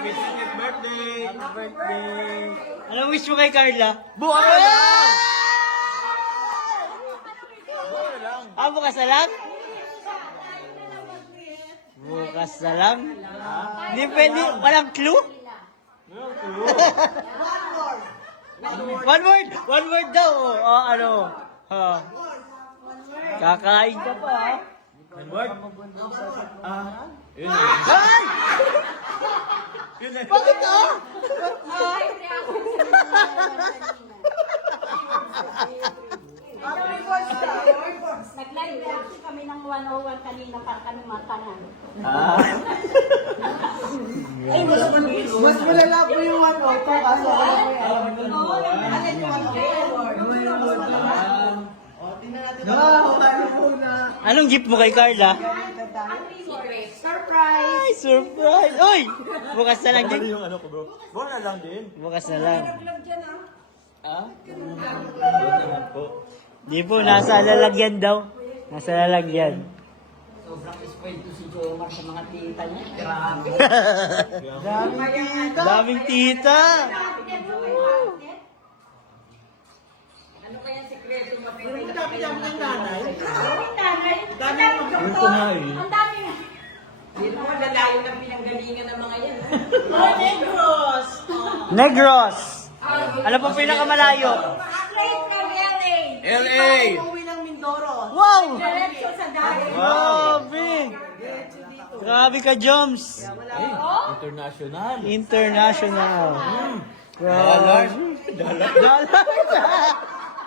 Happy 60th birthday! Happy birthday! Ano wish mo kay Carla? Bukas na lang! Bukas na lang! Ah, bukas na lang? Bukas na lang? Hindi pwede, walang clue? One word daw. Oh, ano? Ha. Kakain ka pa, ha? One word? Yun na. Ay! Yun na. Bakit to? Nag-live reaction kami ng 101 kanina para kami matangan. Ay, mas malala po yung 102 kaso Anong gift mo kay Carla? surprise! Ay, surprise! Uy! Bukas na lang Ano din. yung ano ko bro? Bukas na lang din. Bukas na lang. Ah? Di po, nasa lalagyan daw. Nasa lalagyan. Sobrang spoiled to si Jomar sa mga tita niya. Grabe. Daming tita. Ano kaya sekreto mo? Dami-dami ng nanay. Ito nga eh. Ang dami nga. Hindi mo lalayo ng pinanggalingan ng mga yan. Negros. Ano po pinakamalayo? Straight from LA. LA! Uuwi ng Mindoro. Wow! Diretso sa dahil. Grabe! Grabe ka, Joms! International. International. Dollar. Grabe. Dollar. Dollar!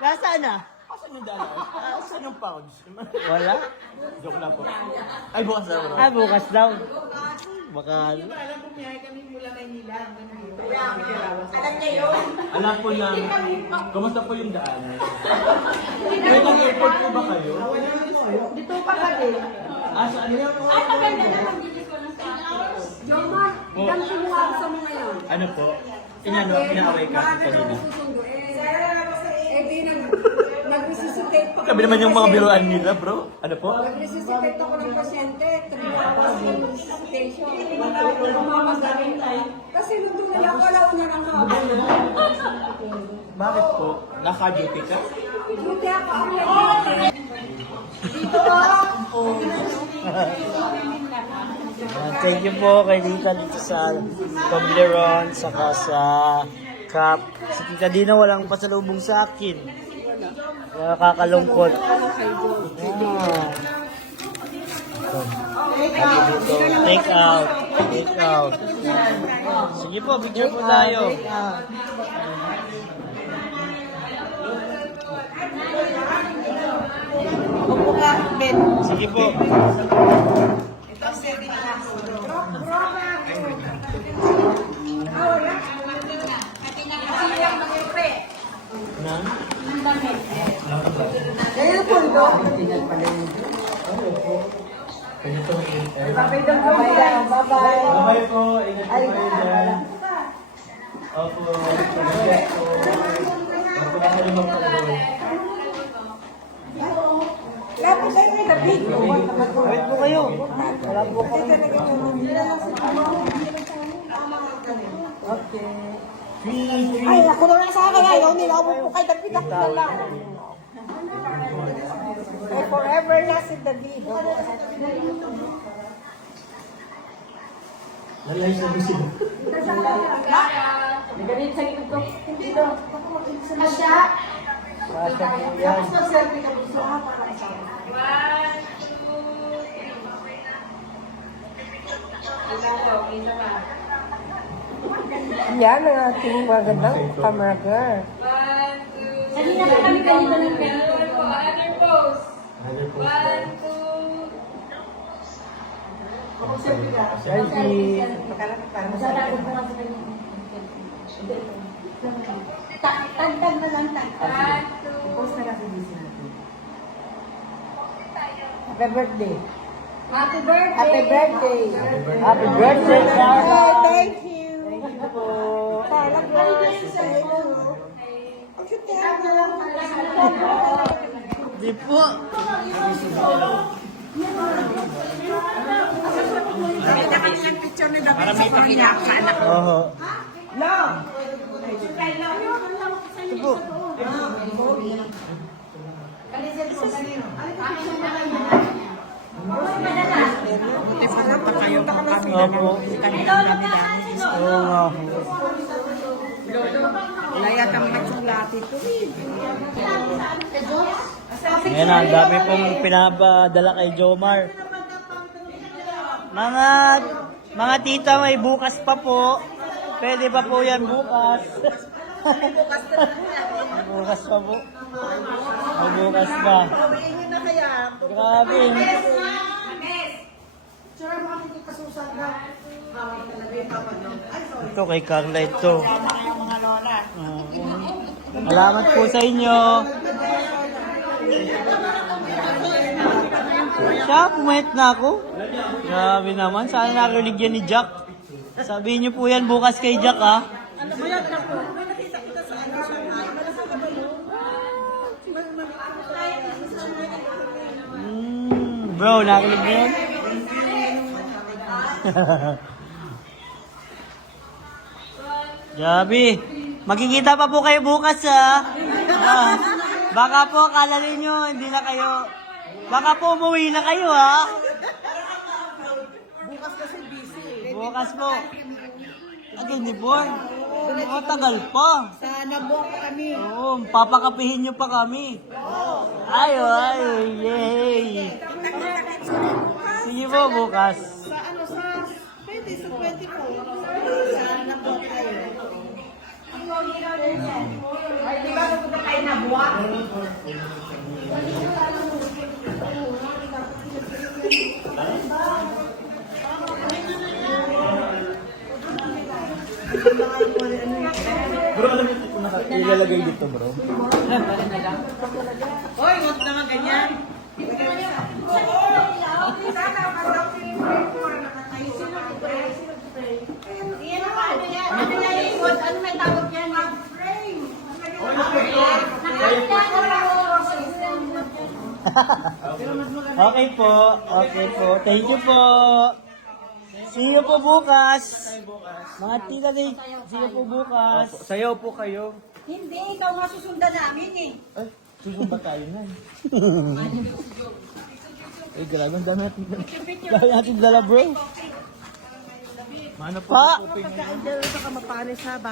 Nasaan na? Asan yung dollar? Asan yung pounds? Wala? Joke lang po. Ay, bukas na bro. Ah, bukas daw. Baka... Alam ko, biyahe kami mula Maynila. Alam niya yun. Alam ko lang, kumusta po yung daan? May nag-airport po ba kayo? Dito pa ka din. Ah, saan yun? Ay, maganda na mag-dilis ko ng Santos. Joma, ikan kumuha ko sa mga yun. Ano po? Inaaway ka kanina. Nag-resuscitate pa. Kami naman yung mga biruan nila, bro. Ano po? Nag-resuscitate ako ng pasyente. 3 hours yung resuscitation. Lumamas na rin tayo. Kasi nung tumili ako, alaw na ng hapon. Bakit po? Naka-duty ka? Buti ako ang nag-duty. Dito ako. Thank you po kay Tita dito sa Toblerone, saka sa Cup. Si Tita Dina walang pasalubong sa akin. Nakakalungkot. Take out. Take out. Sige po, picture po tayo. Upo ka, Ben. Sige po. Ito, 7 na. Kaya po ito. Bye-bye daw. Bye-bye. Bye-bye po. Ingat po kayo dyan. Opo. Pag-ingat po. Opo na kayo magpapagod. Lapit tayo may labig. Wait po kayo. Wala po ko. Okay. Free. Ay, ako na lang sa akin. Ayaw nila. Ako po kay David. Ako na lang. Ay, forever na si David. Lalay sa bisin. Nagalit sa gilid ko. Hindi daw. Asya. Sasya po yan. Tapos na-selfie ka gusto ka para kasama. 1, 2, 3. Yan ang ating magandang camera girl. 1, 2. Kanina pa kami kanina ng ganito. Other pose. 1, 2. Ako selfie ka. Selfie. Masarap ko nga sa kanya. Tagtag na lang tagtag. 1, 2. Post na kasi busy natin. Happy birthday. Happy birthday. Happy birthday. Happy birthday, Sarah. Thank you. Thank you po. Carla, thank you. Ang cute Di po. Nakita kami ng picture ni David sa kanya sa anak ko. Oo. No! Ito po. Buti pala pa kayo kami Opo. kanina namin. Oo nga. Wala yata mga tsulati ito eh. Ayan na, ang dami pong pinapadala kay Jomar. Mga tita, may bukas pa po. Pwede pa po yan bukas. Bukas pa po. May bukas pa. Grabe. Ito kay Carla ito. Salamat po sa inyo. Siya, pumayat na ako. Grabe naman. Sana narinig yan ni Jack. Sabihin niyo po yan bukas kay Jack, ha? Bro, narinig mo yun? Grabe. Magkikita pa po kayo bukas, ha? Baka po, akala ninyo, hindi na kayo. Baka po umuwi na kayo, ha? Bukas kasi busy. Bukas po. Again, ni Born. Matagal pa. Sana buwan pa kami. Oo, papakapihin nyo pa kami. Ay, yay. Sige po, bukas. Sa ano sa pwede sa 24. Sana buwan tayo. Ay, di ba pupunta tayo na buwan? Bro, alam mo kung ilalagay dito, bro? Hoy, huwag naman ganyan. Ano may tawag yan? Okay po. Okay po. Thank you po. See you po bukas. Mga tita din. See you po bukas. Sayaw po kayo. Hindi, ikaw nga susundan namin eh. Ay, susunod ba tayo na? Eh, grabe, ang dami natin. Dahil natin dala, bro. Mano po? Pa!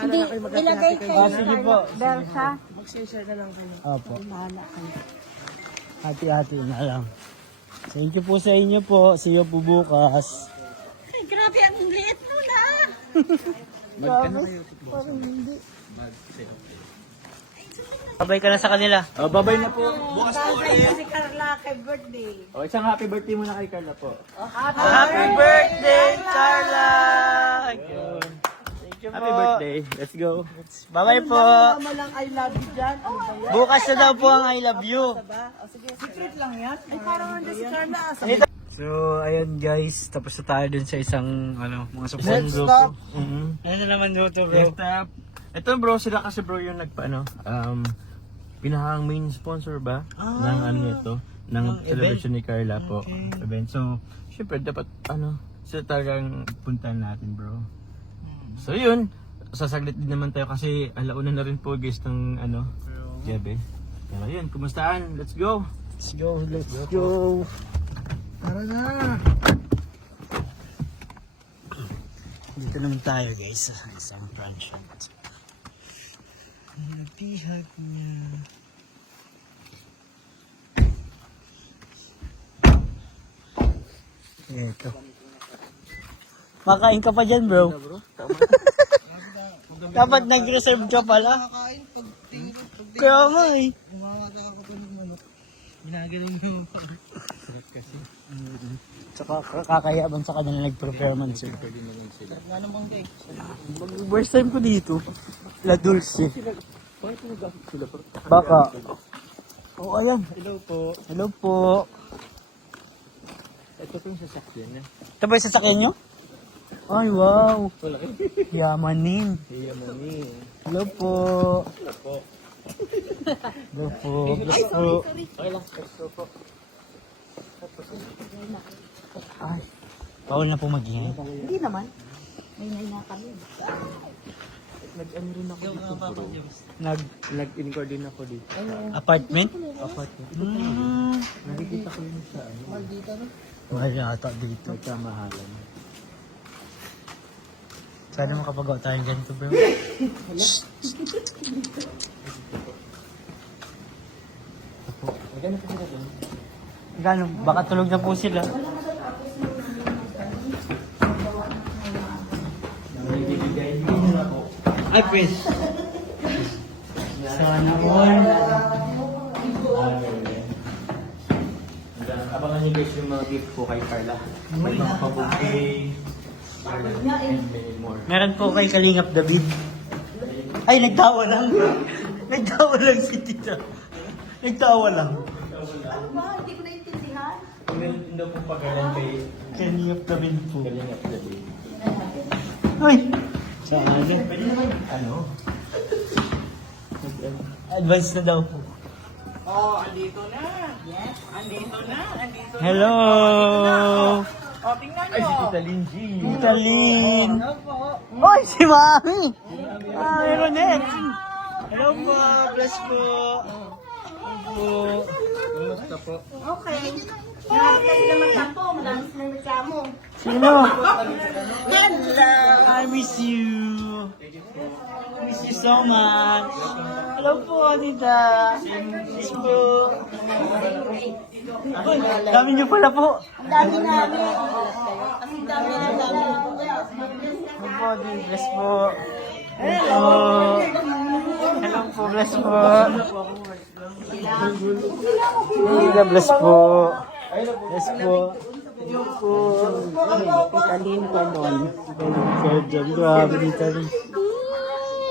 Hindi, ilagay kayo. Sige po. Bersa. Opo. Hati-hati na lang. Thank you po sa inyo po. See you po bukas. Ay, grabe, ang liit mo na. Babay ka na sa kanila. Oh, babay na po. Bukas po ulit. Si Carla kay birthday. Oh, isang happy birthday muna kay Carla po. Happy birthday, Carla! Thank you po. Happy birthday. Let's go. Bye-bye po. Tama lang I love you dyan. Ano ba yan? Bukas na daw po ang I love you. Secret lang yan? Ay, parang nandiyan si Carla. So, ayun guys. Tapos na tayo dun sa isang, mga support Next group. stop. Ano na naman dito, bro? Next stop. Ito bro, sila kasi bro yung pinakang main sponsor ba ng ano ito, ng celebration ni Carla po. Event. So, syempre dapat sila talagang puntahan natin bro. So yun, sasaglit din naman tayo kasi alauna na rin po guys ng Jebe. Pero yun, kumustahan? Let's go! Let's go, let's go. Tara na! Dito naman tayo guys sa isang branch. Nabihag niya. Ito. Makain ka pa dyan, bro. Dapat nag-reserve ka pala. Kaya nga eh. Ginagaling mo pa. Sarap kasi. Tsaka kakayabang sa kanila nag-prepare man sila. First time ko dito. La Dulce. Baka. Oo, alam. Hello po. Hello po. Ito po yung sasakyan niya. Ito ba yung sasakyan nyo? Ay, wow. Wala kayo. Yamanin. Iya, mami. Hello po. Hello po. Hello po. Hello po. Okay lang. Let's go po. Ay, bawal na po mag-ingay. Hindi naman. May na kami. Nag-ano rin ako dito, bro. Nag Nag-in-core din ako dito. apartment? Apartment. Nakikita ko yun sa ano. Mahal yata dito. Nagkamahalan. Sana makapagawa tayo ganito, bro. Magkano pa sila doon? Gano? Baka tulog na po sila. Ay, pwes. Sana all. Abangan niyo guys yung mga gift ko kay Carla. May mga pa-bouquet. And many more. Meron po kay Kalingap David. Ay, nagtawa lang. Nagtawa lang si Tita. Nagtawa lang. Ano ba? Hindi ko naintindihan. Meron daw po pagalan kay Kalingap David po. Galing at David. Ay! Sa ano? Pwede naman, ano? Advance na daw po. Oh, andito na. Yes. Andito na. Andito na. Hello! Oh, tingnan Ay, si nyo. Tita Linji. Tita Lynn! Ano po? Oy, si Mami! Meron eh! Hello po! Bless po! Kumusta po? Okay. Marami ka sila magkampo. Marami sila magkamo. Sino? Hello! I miss you! Miss you so much! Hello po, Tita! Miss po! Uy, dami niyo pala po! Ang dami namin. Ang dami na dami. Hello po, Tita. Bless po! Hello! Hello po, bless po! Tita, bless po! Bless po! Hello po! Tita Lynn pa nun. Sir John, grabe Tita Lynn.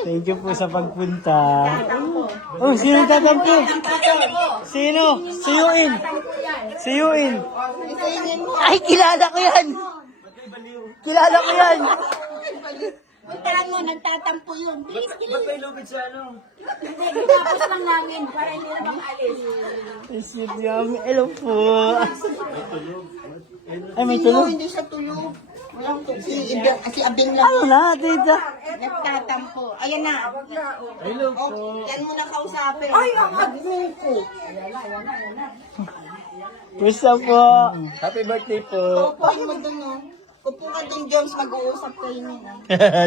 Thank you po sa pagpunta. Oh, sino tatampo? Sino? Siyuin! Siyuin! Ay, kilala ko yan! Kilala ko yan! Puntahan mo, nagtatampo yun. Please, Ba't may lupit sa ano? hindi. Tapos lang namin para hindi na mag-alis. Isip yummy. Hello po. Ay, may tulog. Hindi siya tulog. Walang tulog. Si Abing lang Ano na, tita? nagtatampo. Ayan na. Hello po. Yan mo na kausapin. Ay, ang admin ko. Kumusta po? Happy birthday po. Upuin mo dun, oh. Upo ka dun, Jones. Mag-uusap kayo nun, ah.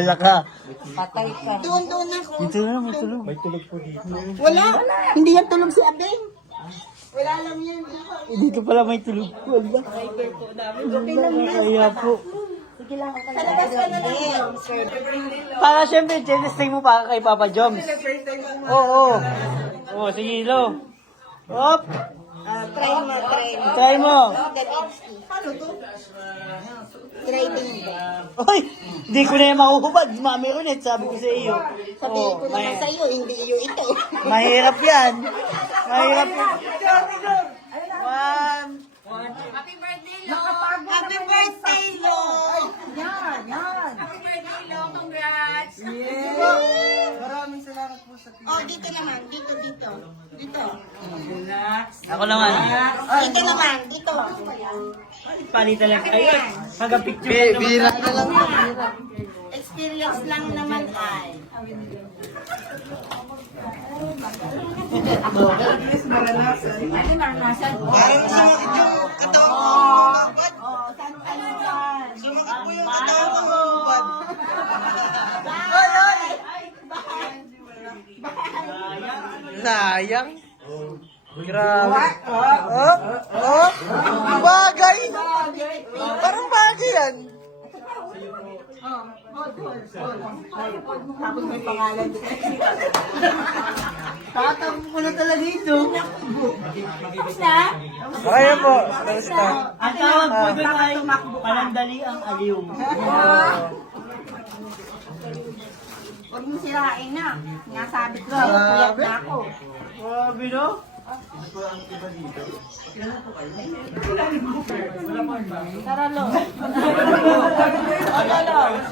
Laka. Patay ka. Doon ako. Dito na, may tulog. May tulog po dito. Wala. Hindi yan tulog si Abing. Wala lang yan. Dito pala may tulog po. Wala. Kaya po. Sa labas ka na lang, Jones. Para syempre, testing mo para kay Papa Joms. Oo. Oo, sige, lo. Hop. Try mo, try mo. Try mo. Paano to? Try din. Oy, hindi ko na yung makuhubad. Mami Ronet, sabi ko sa iyo. Sabihin ko Oh, naman sa iyo, hindi iyo ito. mahirap yan. Mahirap yan. Happy birthday, Lo. Happy birthday, Lo! Yan, yan. Happy birthday, Lo. Congrats. Maraming salamat po sa Oh, dito naman. Dito. Dito. Ako naman. Dito naman. Dito. Palitan lang. Ayun. Hanggang picture. Bira na lang. Experience lang naman ay. Ano maranasan? Parang sumakit yung katawan mo. Oh, saan ka naman? Sumakit po yung katawan mo. Sayang. Grabe. Oh. Bagay. Parang bagay yan. Tapos may pangalan dito. Tatampo ko na talaga ito. Tapos na? Kaya po. Tapos na. Ang tawag po doon ay panandali ang aliw. Huwag mo sirain na. Nasabit ko. Puyat na ako. Grabe no? Tara, Lo.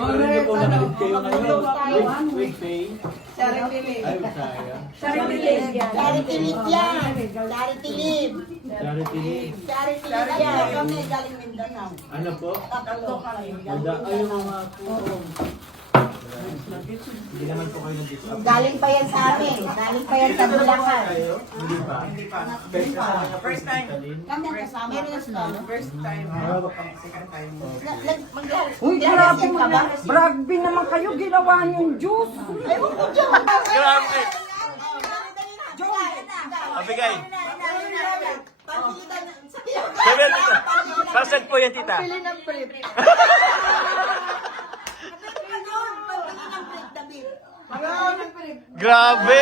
Hindi po nakalit kayo ngayon. Week pay. Charity leave. Ay, sayang. Charity leave yan. Charity leave yan. Charity leave. Charity leave. Charity leave yan. Kami galing Mindanao. Ano po? Tatlo kami. Ayun mga po. Hindi naman po kayo nandito. Galing pa yan sa amin. Galing pa yan sa Bulacan. Hindi pa. First time. Kami ang kasama. Meron na sila. First time. Uy, grabe Grabe ka ba? Bragby naman kayo, ginawa niyong juice. Ewan ko dyan. Grabe! Abigay! Sabi yan, tita. Para saan po yan, tita? Pili ng prep. Grabe!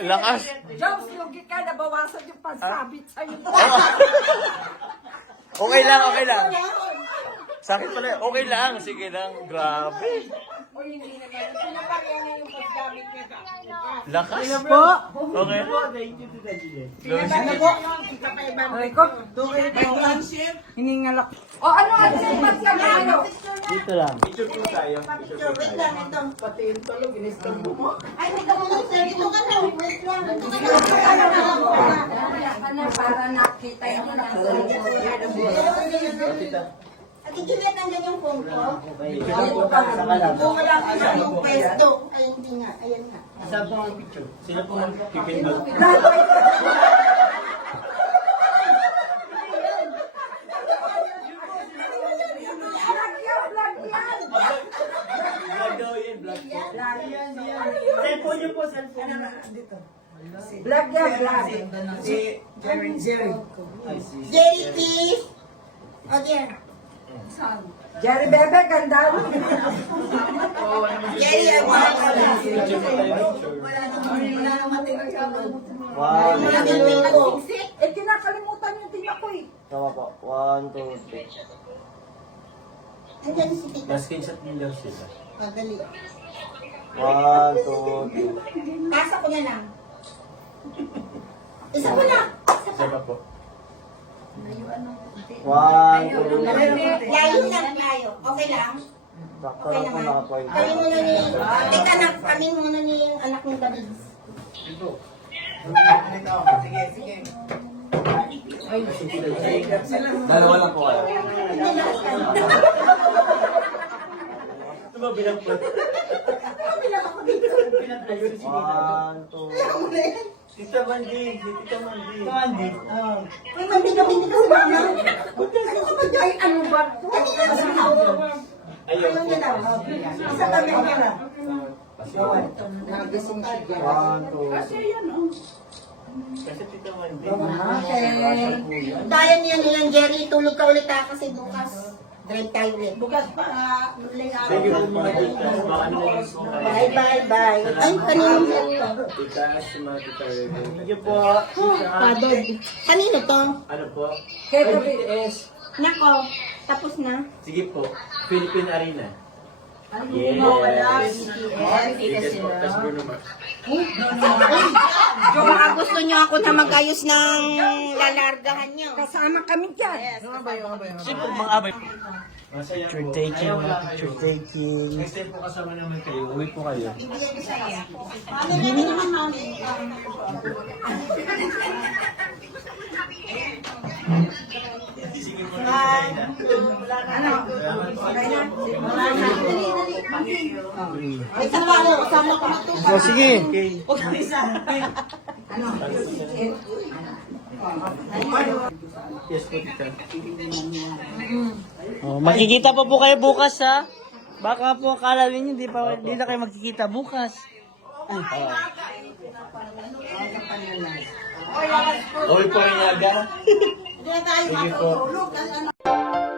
Lakas! Jobs, lugi ka, nabawasan yung pansabit sa'yo. Okay lang, okay lang. Sa akin pala, okay lang. Sige lang. Grabe. O hindi naman, pinapakyan niya yung paggamit niya. Lakas po. Okay. Ano po? Aray ko, hiningalak. O ano, ano yung paggamit? Dito lang. Picture po tayo. Wait lang, ito. Pati yung talong, inistambo mo. Ay, may kamulong sir. Ito ka na. Wait lang. Ano, para nakita yung At ikilit nandiyan yung phone ko. Picture po tayo. Saka lang. Kung wala ko sa yung pwesto. Ay, hindi nga. Ayan nga. Saan po ang picture? Sino po ang pipindot? Vlog daw yun, vlog po. Cellphone niyo po, cellphone niyo. Vlog yan, vlog. Jerry, please. O, dear. Jerry Bebe, ganda mo. Jerry, I want Picture po tayo, picture. Wala nang matindi ka ba? Wow. Wala nang matindi ko. Eh, kinakalimutan yung tingnan ko eh. Tama po. 1, 2, 3. Nandiyan si Tita. Na-screenshot niyo lang sila. Madali. 1, 2, 3. Pasa ko na lang. Isa ko na. Isa pa po. 1, 2, 3. Layo lang, layo. Okay lang? Sakto Okay lang po naman. nakapoint. Kami muna ni... Teka na, kami muna ni anak ng David. Dalawa lang po kayo. Hindi na ka. Ito ba bilang po? Bilang ako dito. 1, 2, Tita Mandy, Tita Mandy. Tita Mandy. Uy, mabinabini ka sa mama. Ano ka ba? Ay, ano ba? Ayaw Ayaw po. niya daw. Isa kami para. 1, 2, Kasi Tita Mandy. Kaya niya nilang Jerry, tulog ka ulit kasi bukas. Drive tayo ulit. Bukas pa. Thank you po mga tita. Baka naman po kayo. Bye, bye, bye. Ay, kanino vlog to? Tita, si mga tita Rebe. Thank you po. Padod. Kanino to? Ano po? Kaya Ay, to, BTS. Nako, tapos na. Sige po. Philippine Arena. Yes. BTS po. Tapos Bruno Mars. So, baka gusto nyo ako na mag-ayos ng lalargahan nyo. kasama kami dyan. Sino po mga abay? Masaya Picture po. taking. Picture taking. Next time po kasama naman kayo. Uwi po kayo. Hindi naman mami. Sige po na sila. Ay, kasama ko na to. O, sige. Yes po, tita. Oh, makikita pa po kayo bukas ha. Baka po akala ninyo di na kayo magkikita bukas. Uwi po kayo, Yaga. Hindi na tayo Sige po. matutulog.